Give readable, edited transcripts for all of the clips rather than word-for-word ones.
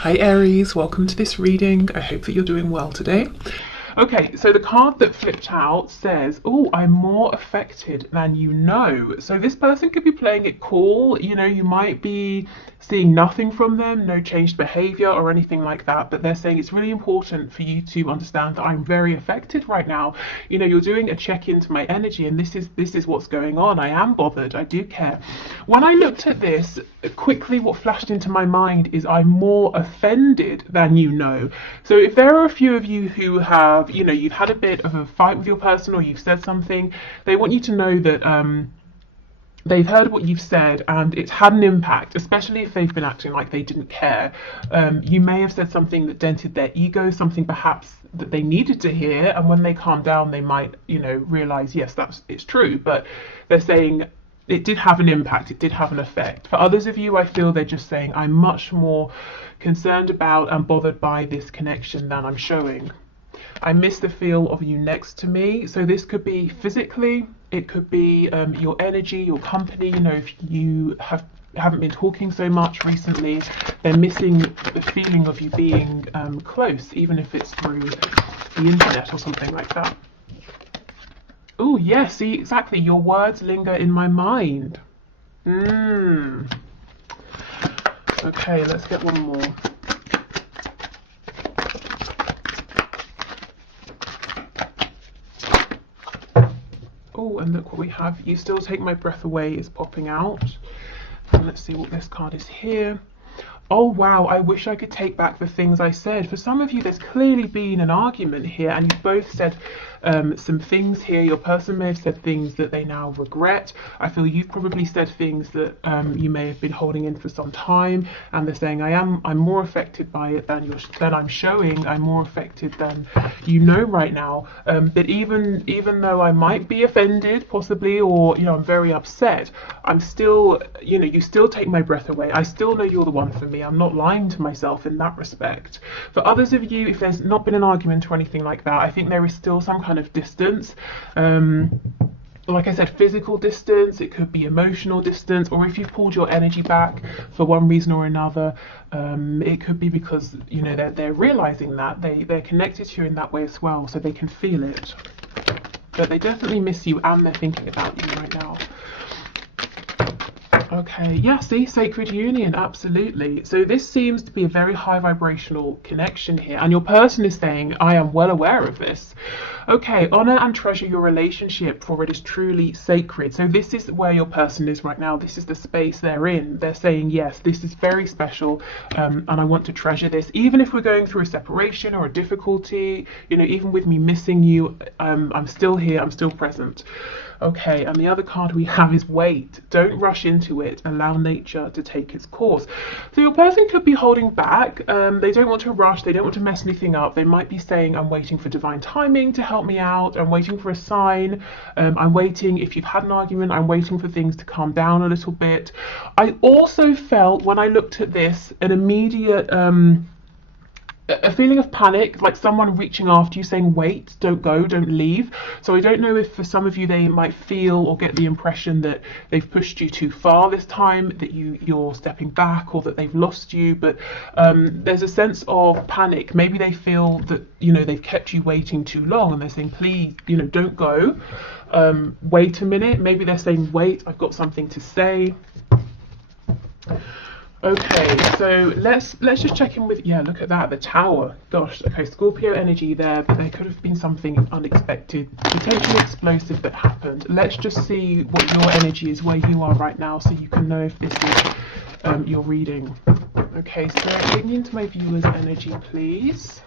Hi Aries, welcome to this reading. I hope that you're doing well today. Okay, so the card that flipped out says, oh, I'm more affected than you know. So this person could be playing it cool. You might be seeing nothing from them, no changed behavior or anything like that, but they're saying it's really important for you to understand that I'm very affected right now. You're doing a check into my energy, and this is what's going on. I am bothered. I do care. When I looked at this, quickly what flashed into my mind is I'm more offended than you know. So if there are a few of you who have, you've had a bit of a fight with your person, or you've said something, they want you to know that they've heard what you've said and it's had an impact, especially if they've been acting like they didn't care. You may have said something that dented their ego, something perhaps that they needed to hear, and when they calm down they might realize, yes, it's true, but they're saying it did have an impact, it did have an effect. For others of you, I feel they're just saying, I'm much more concerned about and bothered by this connection than I'm showing. I miss the feel of you next to me. So this could be physically, it could be your energy, your company. If you haven't been talking so much recently, they're missing the feeling of you being close, even if it's through the internet or something like that. Oh yes, see, exactly, your words linger in my mind. Okay, let's get one more. Oh, and look what we have. You still take my breath away is popping out. And let's see what this card is here. Oh wow, I wish I could take back the things I said. For some of you, there's clearly been an argument here, and you've both said some things here. Your person may have said things that they now regret. I feel you've probably said things that you may have been holding in for some time, and they're saying, I'm more affected by it than I'm showing. I'm more affected than right now. But even though I might be offended, possibly, or I'm very upset, I'm still, you still take my breath away. I still know you're the one for me. I'm not lying to myself in that respect. For others of you, if there's not been an argument or anything like that, I think there is still some kind of distance. Like I said, physical distance, it could be emotional distance, or if you've pulled your energy back for one reason or another, it could be because they're realizing that they're connected to you in that way as well, so they can feel it. But they definitely miss you, and they're thinking about you right now. Okay, yeah, see, sacred union, absolutely. So this seems to be a very high vibrational connection here, and your person is saying, I am well aware of this. Okay, honor and treasure your relationship, for it is truly sacred. So this is where your person is right now. This is the space they're in. They're saying, yes, this is very special, and I want to treasure this. Even if we're going through a separation or a difficulty, even with me missing you, I'm still here, I'm still present. Okay, and the other card we have is wait. Don't rush into it. Allow nature to take its course. So your person could be holding back. They don't want to rush. They don't want to mess anything up. They might be saying, I'm waiting for divine timing to help me out. I'm waiting for a sign. I'm waiting, if you've had an argument, I'm waiting for things to calm down a little bit. I also felt, when I looked at this, an immediate a feeling of panic, like someone reaching after you saying, wait, don't go, don't leave. So I don't know if for some of you they might feel or get the impression that they've pushed you too far this time, that you're stepping back, or that they've lost you, but there's a sense of panic. Maybe they feel that they've kept you waiting too long, and they're saying, please, don't go, wait a minute. Maybe they're saying, wait, I've got something to say. Okay, so let's just check in with, yeah, look at that, the Tower. Gosh, okay, Scorpio energy there, but there could have been something unexpected, potentially explosive that happened. Let's just see what your energy is, where you are right now, so you can know if this is your reading. Okay, so digging into my viewer's energy, please.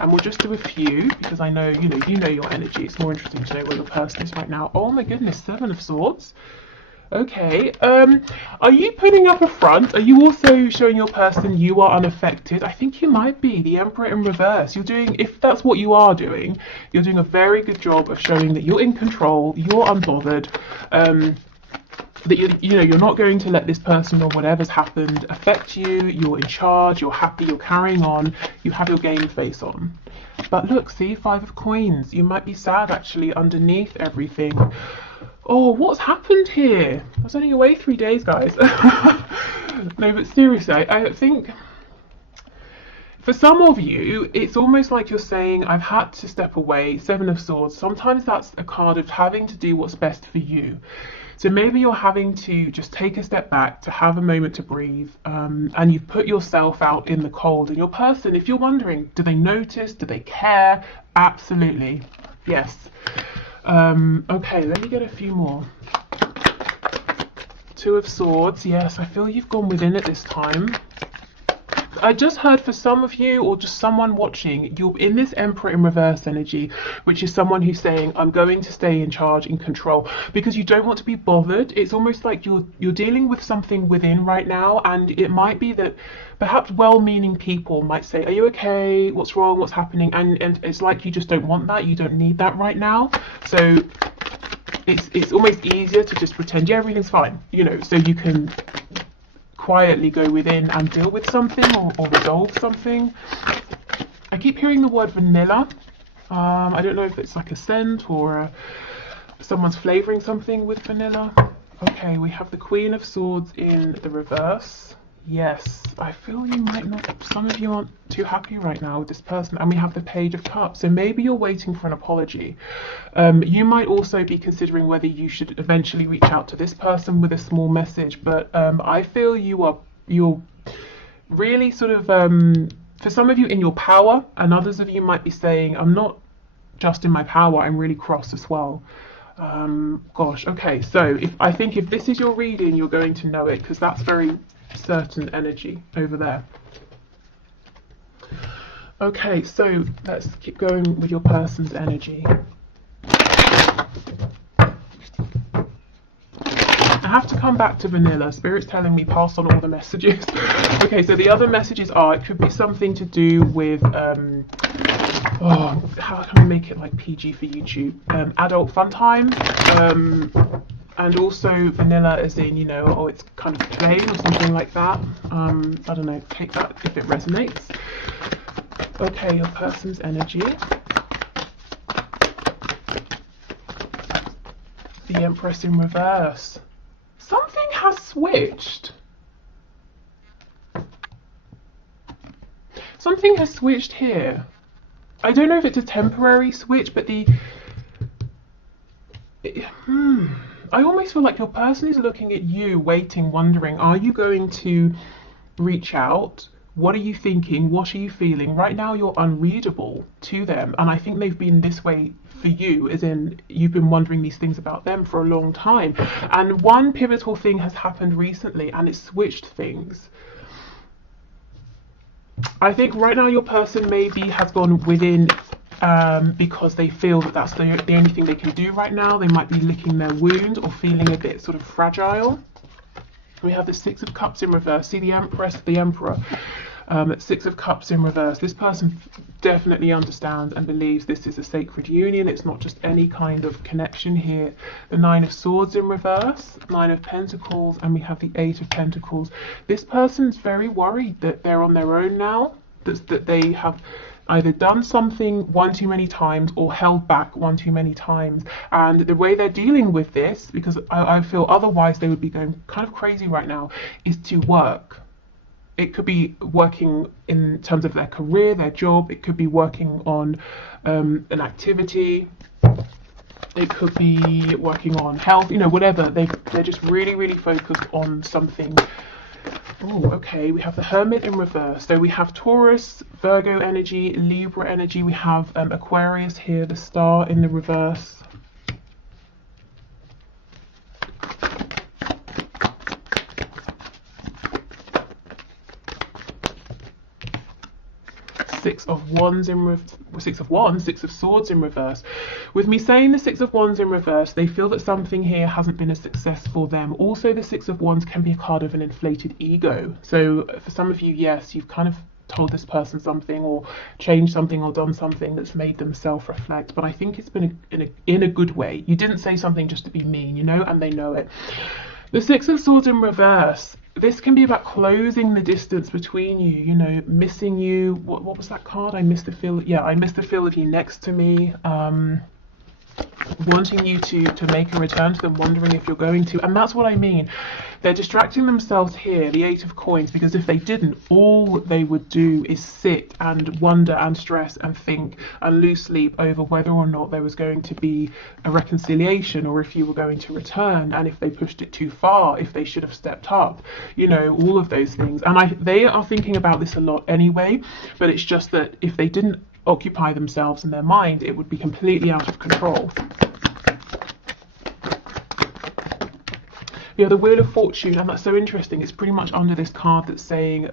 And we'll just do a few, because I know, you know your energy. It's more interesting to know where your person is right now. Oh my goodness, Seven of Swords. Okay, are you putting up a front? Are you also showing your person you are unaffected? I think you might be. The Emperor in reverse. You're doing, if that's what you are doing, you're doing a very good job of showing that you're in control, you're unbothered, that you're not going to let this person or whatever's happened affect you. You're in charge, you're happy, you're carrying on, you have your game face on. But look, see, Five of Coins. You might be sad actually underneath everything. Oh, what's happened here? I was only away 3 days, guys. No, but seriously, I think For some of you, it's almost like you're saying, I've had to step away. Seven of Swords. Sometimes that's a card of having to do what's best for you. So maybe you're having to just take a step back, to have a moment to breathe, and you've put yourself out in the cold. And your person, if you're wondering, do they notice? Do they care? Absolutely. Yes. Okay, let me get a few more. Two of Swords. Yes, I feel you've gone within it this time. I just heard for some of you, or just someone watching, you're in this Emperor in reverse energy, which is someone who's saying, I'm going to stay in charge, in control, because you don't want to be bothered. It's almost like you're dealing with something within right now, and it might be that perhaps well-meaning people might say, are you okay? What's wrong? What's happening? And it's like you just don't want that. You don't need that right now. So it's almost easier to just pretend, yeah, everything's fine, you know, so you can quietly go within and deal with something, or resolve something. I keep hearing the word vanilla. I don't know if it's like a scent, or someone's flavoring something with vanilla. Okay, we have the Queen of Swords in the reverse. Yes, I feel you might not, some of you aren't too happy right now with this person. And we have the Page of Cups, so maybe you're waiting for an apology. You might also be considering whether you should eventually reach out to this person with a small message, but I feel you're really sort of, for some of you, in your power, and others of you might be saying, I'm not just in my power, I'm really cross as well. Gosh, okay, so I think if this is your reading, you're going to know it, because that's very certain energy over there. Okay, so let's keep going with your person's energy. I have to come back to vanilla. Spirit's telling me pass on all the messages. Okay, so the other messages are, it could be something to do with how can I make it like PG for YouTube? Adult fun time. And also vanilla as in, you know, oh, it's kind of plain or something like that. I don't know, take that if it resonates. Okay, your person's energy. The Empress in reverse. Something has switched. Something has switched here. I don't know if it's a temporary switch, but I almost feel like your person is looking at you, waiting, wondering, are you going to reach out? What are you thinking? What are you feeling? Right now you're unreadable to them, and I think they've been this way for you, as in you've been wondering these things about them for a long time. And one pivotal thing has happened recently, and it's switched things. I think right now your person maybe has gone within because they feel that that's the only thing they can do right now. They might be licking their wound or feeling a bit sort of fragile. We have the Six of Cups in reverse. See the Empress, the Emperor. Six of Cups in reverse. This person definitely understands and believes this is a sacred union. It's not just any kind of connection here. The Nine of Swords in reverse, Nine of Pentacles, and we have the Eight of Pentacles. This person's very worried that they're on their own now, that they have either done something one too many times or held back one too many times. And the way they're dealing with this, because I feel otherwise they would be going kind of crazy right now, is to work. It could be working in terms of their career, their job. It could be working on an activity. It could be working on health, you know, whatever. They're just really, really focused on something. Oh, okay, we have the Hermit in reverse. So we have Taurus, Virgo energy, Libra energy. We have Aquarius here, the Star in the reverse. Six of Swords in reverse. With me saying the Six of Wands in reverse, they feel that something here hasn't been a success for them. Also, the Six of Wands can be a card of an inflated ego. So for some of you, yes, you've kind of told this person something or changed something or done something that's made them self-reflect, but I think it's been in a good way. You didn't say something just to be mean, you know, and they know it. The Six of Swords in reverse. This can be about closing the distance between you, you know, missing you. What was that card? I missed the feel. Yeah, I missed the feel of you next to me. wanting you to make a return to them, wondering if you're going to. And that's what I mean. They're distracting themselves here, the Eight of Coins, because if they didn't, all they would do is sit and wonder and stress and think and lose sleep over whether or not there was going to be a reconciliation, or if you were going to return, and if they pushed it too far, if they should have stepped up, you know, all of those things. And they are thinking about this a lot anyway, but it's just that if they didn't occupy themselves in their mind, it would be completely out of control. Yeah, the Wheel of Fortune, and that's so interesting. It's pretty much under this card that's saying,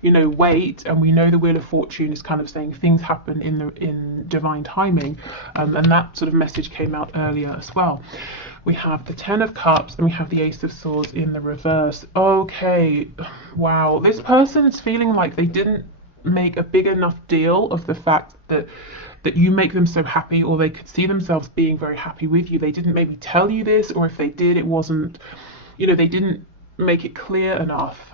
you know, wait. And we know the Wheel of Fortune is kind of saying things happen in divine timing, and that sort of message came out earlier as well. We have the Ten of Cups and we have the Ace of Swords in the reverse. Okay, wow. This person is feeling like they didn't make a big enough deal of the fact that you make them so happy, or they could see themselves being very happy with you. They didn't maybe tell you this, or if they did, it wasn't, you know, they didn't make it clear enough.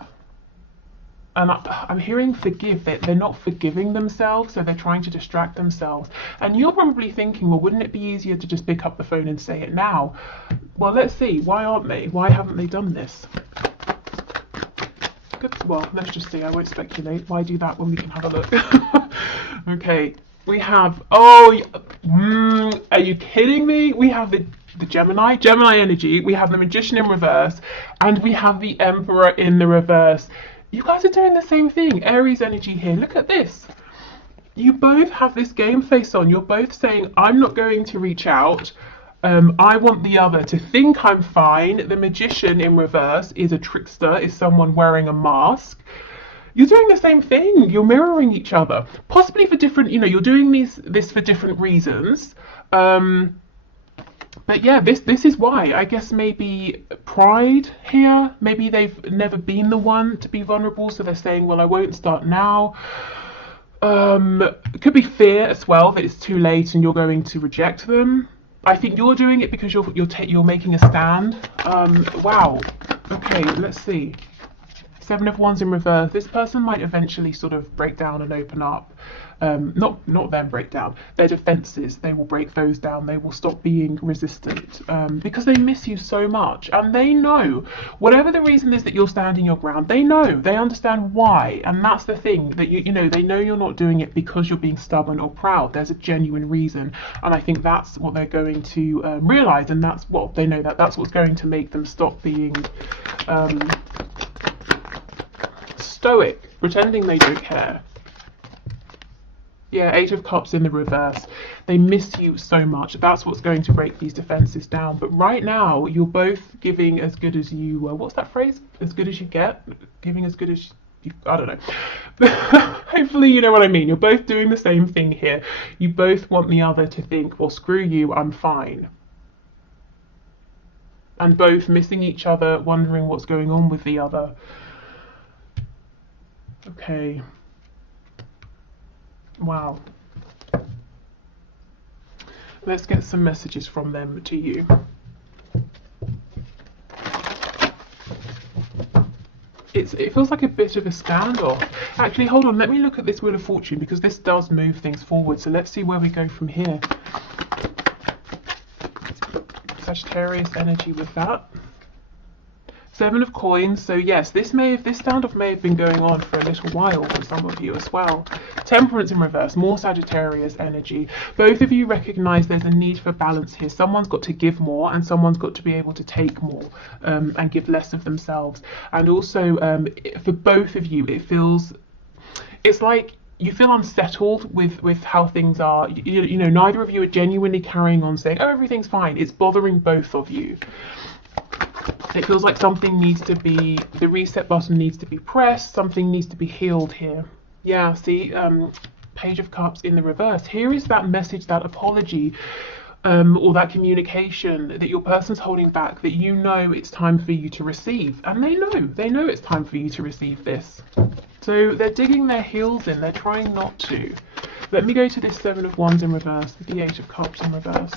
And I'm hearing forgive. They're not forgiving themselves, so they're trying to distract themselves. And you're probably thinking, well, wouldn't it be easier to just pick up the phone and say it now? Well, let's see. Why aren't they? Why haven't they done this? Good. Well, let's just see. I won't speculate. Why do that when we can have a look? Okay. We have, are you kidding me? We have the Gemini energy, we have the Magician in reverse, and we have the Emperor in the reverse. You guys are doing the same thing. Aries energy here. Look at this. You both have this game face on. You're both saying, I'm not going to reach out. I want the other to think I'm fine. The Magician in reverse is a trickster, is someone wearing a mask. You're doing the same thing. You're mirroring each other, possibly for different, you know, you're doing this for different reasons. But yeah, this is why. I guess maybe pride here. Maybe they've never been the one to be vulnerable, so they're saying, well, I won't start now. It could be fear as well, that it's too late and you're going to reject them. I think you're doing it because you're making a stand. Wow. Okay, let's see. Seven of Wands in reverse. This person might eventually sort of break down and open up. Not them break down. Their defenses, they will break those down. They will stop being resistant because they miss you so much. And they know, whatever the reason is that you're standing your ground, they know, they understand why. And that's the thing, that you know, they know you're not doing it because you're being stubborn or proud. There's a genuine reason. And I think that's what they're going to realize. And that's what they know, that's what's going to make them stop being stoic, pretending they don't care. Yeah, Eight of Cups in the reverse. They miss you so much. That's what's going to break these defenses down. But right now, you're both giving as good as you... what's that phrase? As good as you get? Giving as good as you... I don't know. But hopefully you know what I mean. You're both doing the same thing here. You both want the other to think, well, screw you, I'm fine. And both missing each other, wondering what's going on with the other. Okay. Wow. Let's get some messages from them to you. It feels like a bit of a standoff. Actually, hold on. Let me look at this Wheel of Fortune, because this does move things forward. So let's see where we go from here. Sagittarius energy with that. Seven of Coins. So yes, this standoff may have been going on for a little while for some of you as well. Temperance in reverse, more Sagittarius energy. Both of you recognize there's a need for balance here. Someone's got to give more and someone's got to be able to take more and give less of themselves. And also for both of you, it's like you feel unsettled with how things are. You know, neither of you are genuinely carrying on saying, oh, everything's fine. It's bothering both of you. It feels like something needs to be, the reset button needs to be pressed, something needs to be healed here. Yeah, see, Page of Cups in the reverse. Here is that message, that apology, or that communication that your person's holding back, that you know it's time for you to receive. And they know it's time for you to receive this. So they're digging their heels in, they're trying not to. Let me go to this Seven of Wands in reverse, with the Eight of Cups in reverse.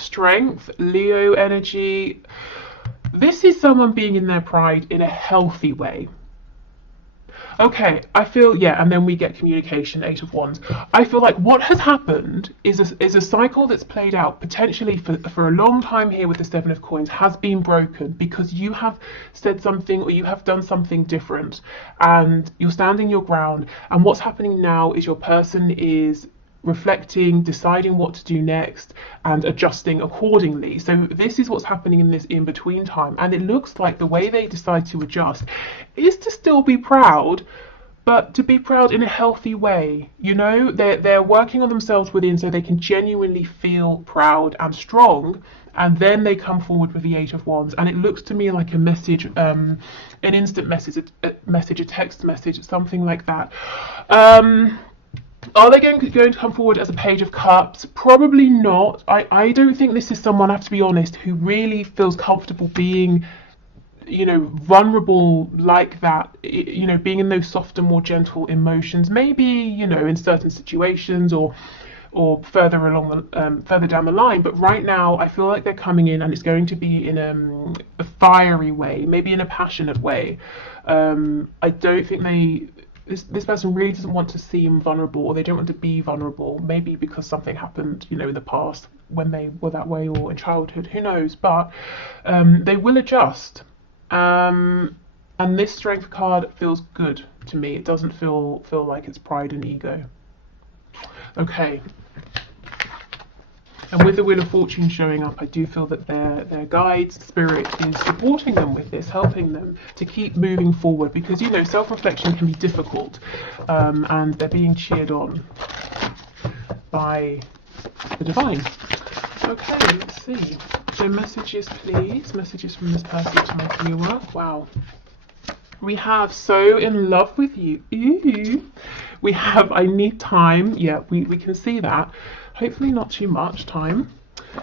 Strength, Leo energy. This is someone being in their pride in a healthy way. Okay, I feel, yeah, and then we get communication, Eight of Wands. I feel like what has happened is a cycle that's played out potentially for a long time here with the Seven of Coins has been broken because you have said something or you have done something different and you're standing your ground. And what's happening now is your person is reflecting, deciding what to do next, and adjusting accordingly. So this is what's happening in this in between time, and it looks like the way they decide to adjust is to still be proud, but to be proud in a healthy way. You know, they're working on themselves within so they can genuinely feel proud and strong, and then they come forward with the Eight of Wands, and it looks to me like a message, an instant message, a text message, something like that. Are they going to come forward as a Page of Cups? Probably not. I don't think this is someone, I have to be honest, who really feels comfortable being, you know, vulnerable like that, you know, being in those softer, more gentle emotions, maybe, you know, in certain situations or further along the further down the line. But right now I feel like they're coming in and it's going to be in a fiery way, maybe in a passionate way. I don't think this person really doesn't want to seem vulnerable, or they don't want to be vulnerable, maybe because something happened, you know, in the past when they were that way, or in childhood, who knows. But they will adjust, and this Strength card feels good to me. It doesn't feel like it's pride and ego. Okay, and with the Wheel of Fortune showing up, I do feel that their guides, spirit, is supporting them with this, helping them to keep moving forward, because, you know, self-reflection can be difficult, and they're being cheered on by the divine. Okay, let's see. So messages, please. Messages from this person to my viewer. Wow. We have So in Love with You. Ooh. We have I Need Time. Yeah, we can see that. Hopefully not too much time.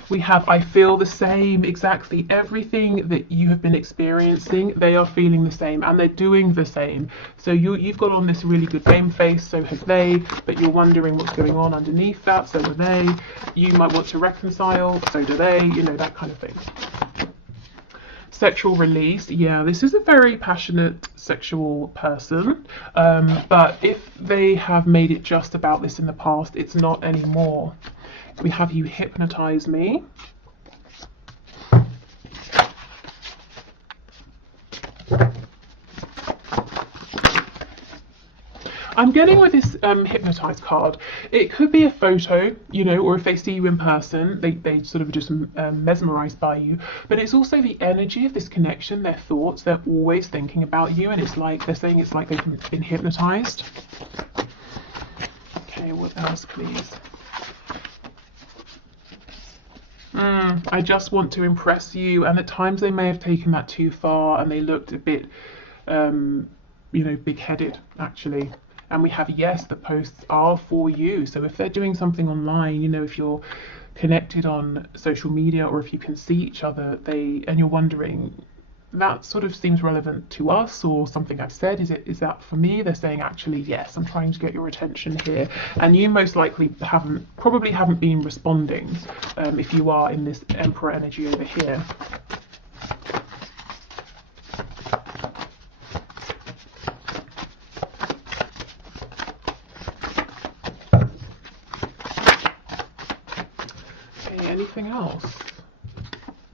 We have I Feel the Same. Exactly everything that you have been experiencing, they are feeling the same and they're doing the same. So you've got on this really good game face, so have they, but you're wondering what's going on underneath that, so are they. You might want to reconcile, so do they, you know, that kind of thing. Sexual release, yeah, this is a very passionate sexual person, but if they have made it just about this in the past, it's not anymore. We have You Hypnotize Me. I'm getting with this hypnotized card, it could be a photo, you know, or if they see you in person, they sort of just mesmerized by you. But it's also the energy of this connection, their thoughts, they're always thinking about you, and it's like they're saying it's like they've been hypnotized. Okay, what else, please? I just want to impress you, and at times they may have taken that too far and they looked a bit, you know, big-headed, actually. And we have Yes, the posts are for you. So if they're doing something online, you know, if you're connected on social media or if you can see each other, and you're wondering, that sort of seems relevant to us or something I've said, is that for me? They're saying, actually, yes, I'm trying to get your attention here. And you most likely probably haven't been responding, if you are in this Emperor energy over here. Anything else?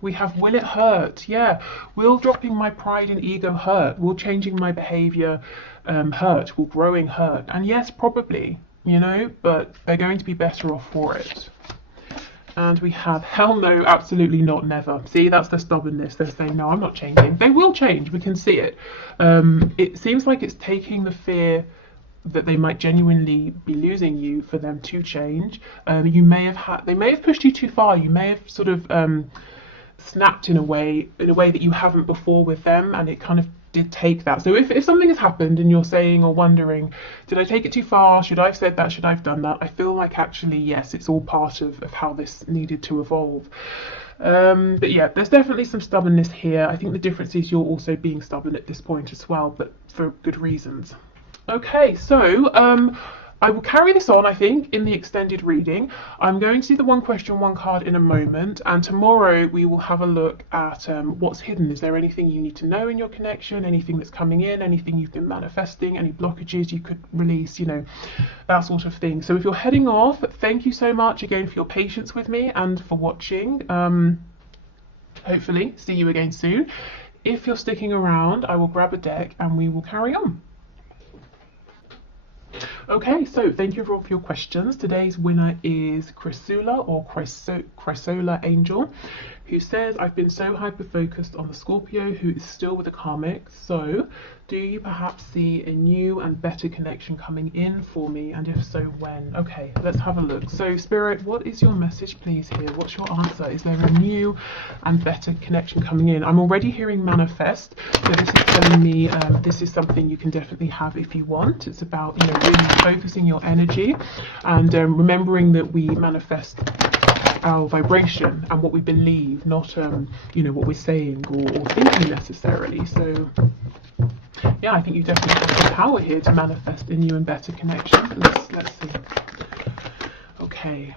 We have Will It Hurt? Yeah. Will dropping my pride and ego hurt? Will changing my behavior hurt? Will growing hurt? And yes, probably, you know, but they're going to be better off for it. And we have Hell No, absolutely not, never. See, that's the stubbornness. They're saying, no, I'm not changing. They will change. We can see it. It seems like it's taking the fear that they might genuinely be losing you for them to change. They may have pushed you too far. You may have sort of snapped in a way that you haven't before with them, and it kind of did take that. So if something has happened and you're saying or wondering, did I take it too far? Should I have said that? Should I have done that? I feel like actually, yes, it's all part of how this needed to evolve. But yeah, there's definitely some stubbornness here. I think the difference is you're also being stubborn at this point as well, but for good reasons. Okay, so I will carry this on, I think, in the extended reading. I'm going to do the one question, one card in a moment, and tomorrow we will have a look at what's hidden. Is there anything you need to know in your connection, anything that's coming in, anything you've been manifesting, any blockages you could release, you know, that sort of thing. So if you're heading off, thank you so much again for your patience with me and for watching. Hopefully, see you again soon. If you're sticking around, I will grab a deck and we will carry on. Okay, so thank you for all of your questions. Today's winner is Chrysula or Chrysola Angel, who says, I've been so hyper-focused on the Scorpio who is still with the karmic, so do you perhaps see a new and better connection coming in for me, and if so, when? Okay, let's have a look. So Spirit, what is your message please here? What's your answer? Is there a new and better connection coming in? I'm already hearing manifest, so this is telling me this is something you can definitely have if you want. It's about, you know, really focusing your energy and remembering that we manifest our vibration and what we believe, not you know, what we're saying or thinking necessarily. So yeah, I think you definitely have the power here to manifest a new and better connection. Let's see. Okay,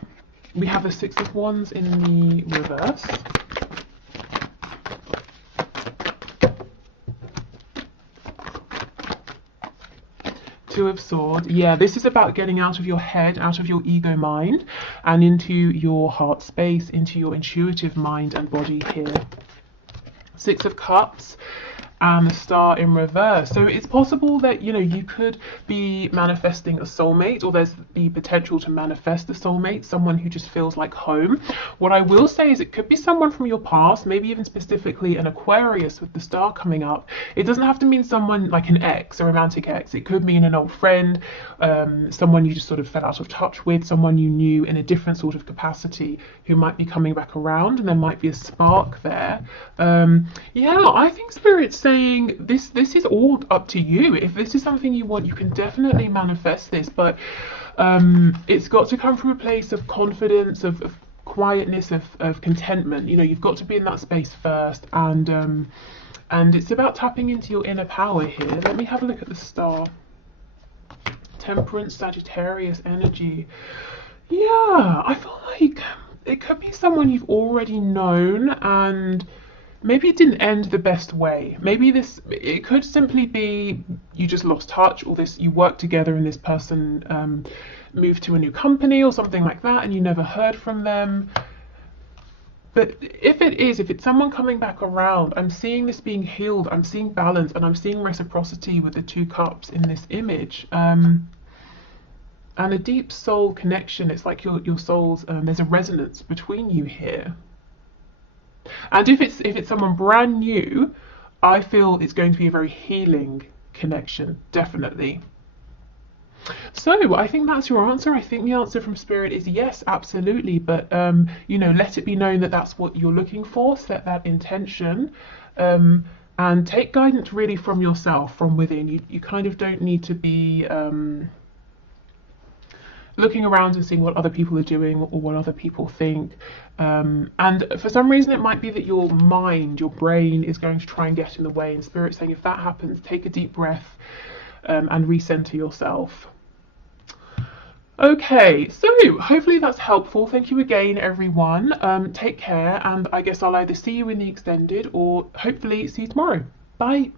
we have a Six of Wands in the reverse. Two of Swords. Yeah, this is about getting out of your head, out of your ego mind, and into your heart space, into your intuitive mind and body here. Six of Cups and the Star in reverse. So it's possible that, you know, you could be manifesting a soulmate, or there's the potential to manifest a soulmate, someone who just feels like home. What I will say is it could be someone from your past, maybe even specifically an Aquarius with the Star coming up. It doesn't have to mean someone like an ex, a romantic ex. It could mean an old friend, someone you just sort of fell out of touch with, someone you knew in a different sort of capacity who might be coming back around, and there might be a spark there. Yeah, I think Spirit's saying this is all up to you. If this is something you want, you can definitely manifest this, but it's got to come from a place of confidence, of quietness, of contentment. You know, you've got to be in that space first, and it's about tapping into your inner power here. Let me have a look at the Star. Temperance, Sagittarius energy. Yeah, I feel like it could be someone you've already known, and maybe it didn't end the best way. Maybe it could simply be you just lost touch, or you worked together and this person moved to a new company or something like that and you never heard from them. But if it's someone coming back around, I'm seeing this being healed, I'm seeing balance, and I'm seeing reciprocity with the Two Cups in this image. And a deep soul connection. It's like your souls, there's a resonance between you here. And if it's someone brand new, I feel it's going to be a very healing connection, definitely. So I think that's your answer. I think the answer from Spirit is yes, absolutely. But you know, let it be known that that's what you're looking for. Set that intention, and take guidance really from yourself, from within. You kind of don't need to be looking around and seeing what other people are doing or what other people think. And for some reason it might be that your mind, your brain is going to try and get in the way, and Spirit's saying if that happens, take a deep breath and recenter yourself. Okay, so hopefully that's helpful. Thank you again, everyone. Take care, and I guess I'll either see you in the extended or hopefully see you tomorrow. Bye.